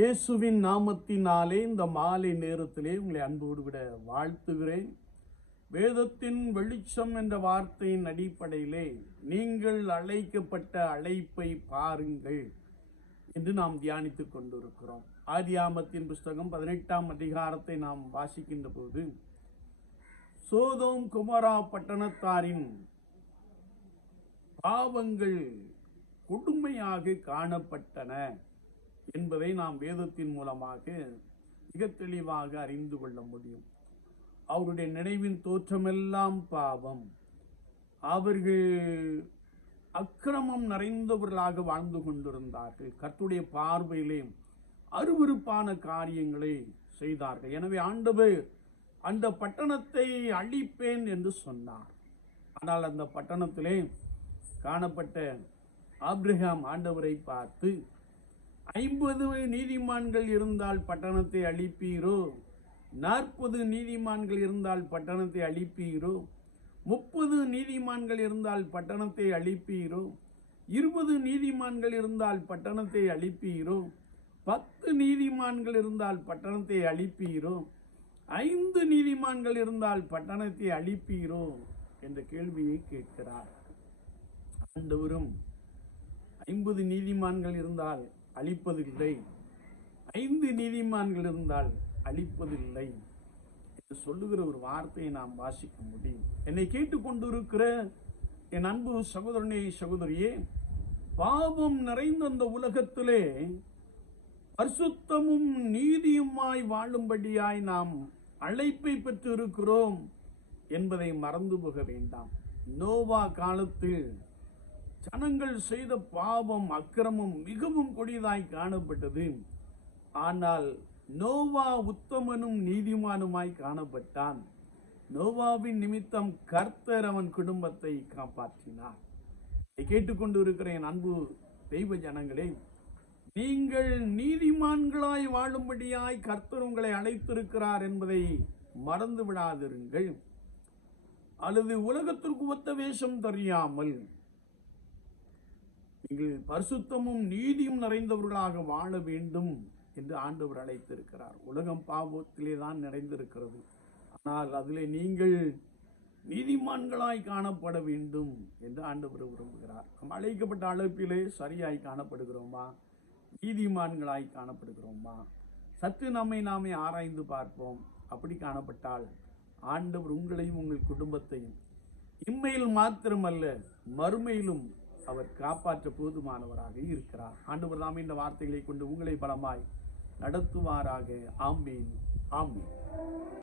இயேசுவின் நாமத்தினாலே இந்த மாலை நேரத்திலே உங்களை அன்போடு விட வாழ்த்துகிறேன். வேதத்தின் வெளிச்சம் என்ற வார்த்தையின் அடிப்படையிலே நீங்கள் அழைக்கப்பட்ட அழைப்பை பாருங்கள் என்று நாம் தியானித்து கொண்டிருக்கிறோம். ஆதியாமத்தின் புஸ்தகம் பதினெட்டாம் அதிகாரத்தை நாம் வாசிக்கின்ற போது சோதோம் குமரா பட்டணத்தாரின் பாவங்கள் கொடுமையாக காணப்பட்டன. என்பதை நாம் வேதத்தின் மூலமாக மிக தெளிவாக அறிந்து கொள்ள முடியும். அவருடைய நினைவின் தோற்றமெல்லாம் பாவம். அவர்கள் அக்கிரமம் நிறைந்தவர்களாக வாழ்ந்து கொண்டிருந்தார்கள். கர்த்துடைய பார்வையிலே அருவருப்பான காரியங்களை செய்தார்கள். எனவே ஆண்டவர் அந்த பட்டணத்தை அழிப்பேன் என்று சொன்னார். ஆனால் அந்த பட்டணத்திலே காணப்பட்ட ஆப்ரஹாம் ஆண்டவரை பார்த்து ஐம்பது நீதிமான்கள் இருந்தால் பட்டணத்தை அழிப்பீரோ? நாற்பது நீதிமான்கள் இருந்தால் பட்டணத்தை அழிப்பீரோ? முப்பது நீதிமான்கள் இருந்தால் பட்டணத்தை அழிப்பீரோ? இருபது நீதிமான்கள் இருந்தால் பட்டணத்தை அழிப்பீரோ? பத்து நீதிமான்கள் இருந்தால் பட்டணத்தை அழிப்பீரோ? ஐந்து நீதிமான்கள் இருந்தால் பட்டணத்தை அழிப்பீரோ? என்ற கேள்வியை கேட்கிறார். ஆண்டவரும் ஐம்பது நீதிமான்கள் இருந்தால் அழிப்பதில்லை ஐந்து நீதிமான்கள் இருந்தால் அழிப்பதில்லை என்று சொல்லுகிற ஒரு வார்த்தையை நாம் வாசிக்க முடியும். என்னை கேட்டுக்கொண்டிருக்கிற என் அன்பு சகோதரனே சகோதரியே பாவம் நிறைந்த அந்த உலகத்திலே பரிசுத்தமும் நீதியுமாய் வாழும்படியாய் நாம் அழைப்பை பெற்று இருக்கிறோம் என்பதை மறந்து போக வேண்டாம். நோவா காலத்தில் ஜனங்கள் செய்த பாவம் அக்கிரமம் மிகவும் கொடியதாய் காணப்பட்டது. ஆனால் நோவா உத்தமனும் நீதிமானுமாய் காணப்பட்டான். நோவாவின் நிமித்தம் கர்த்தர் அவன் குடும்பத்தை காப்பாற்றினார். இதை கேட்டுக்கொண்டு இருக்கிற என் அன்பு தெய்வ ஜனங்களே நீங்கள் நீதிமான்களாய் வாழும்படியாய் கர்த்தர் உங்களை அழைத்திருக்கிறார் என்பதை மறந்து விடாதிருங்கள் அல்லது உலகத்திற்கு ஒத்த வேஷம் தெரியாமல் நீங்கள் பரிசுத்தமும் நீதியும் நிறைந்தவர்களாக வாழ வேண்டும் என்று ஆண்டவர் அழைத்திருக்கிறார். உலகம் பாவத்திலே தான் நிறைந்திருக்கிறது. ஆனால் அதிலே நீங்கள் நீதிமான்களாய் காணப்பட வேண்டும் என்று ஆண்டவர் விரும்புகிறார். நாம் அழைக்கப்பட்ட அழைப்பிலே சரியாய் காணப்படுகிறோமா? நீதிமான்களாய் காணப்படுகிறோமா? சற்று நம்மை நாமே ஆராய்ந்து பார்ப்போம். அப்படி காணப்பட்டால் ஆண்டவர் உங்களையும் உங்கள் குடும்பத்தையும் இம்மையில் மாத்திரமல்ல மறுமையிலும் அவர் காப்பாற்ற போதுமானவராக இருக்கிறார். ஆண்டவர் தாமே இந்த வார்த்தைகளை கொண்டு உங்களை பலமாய் நடத்துவாராக. ஆமீன். ஆமீன்.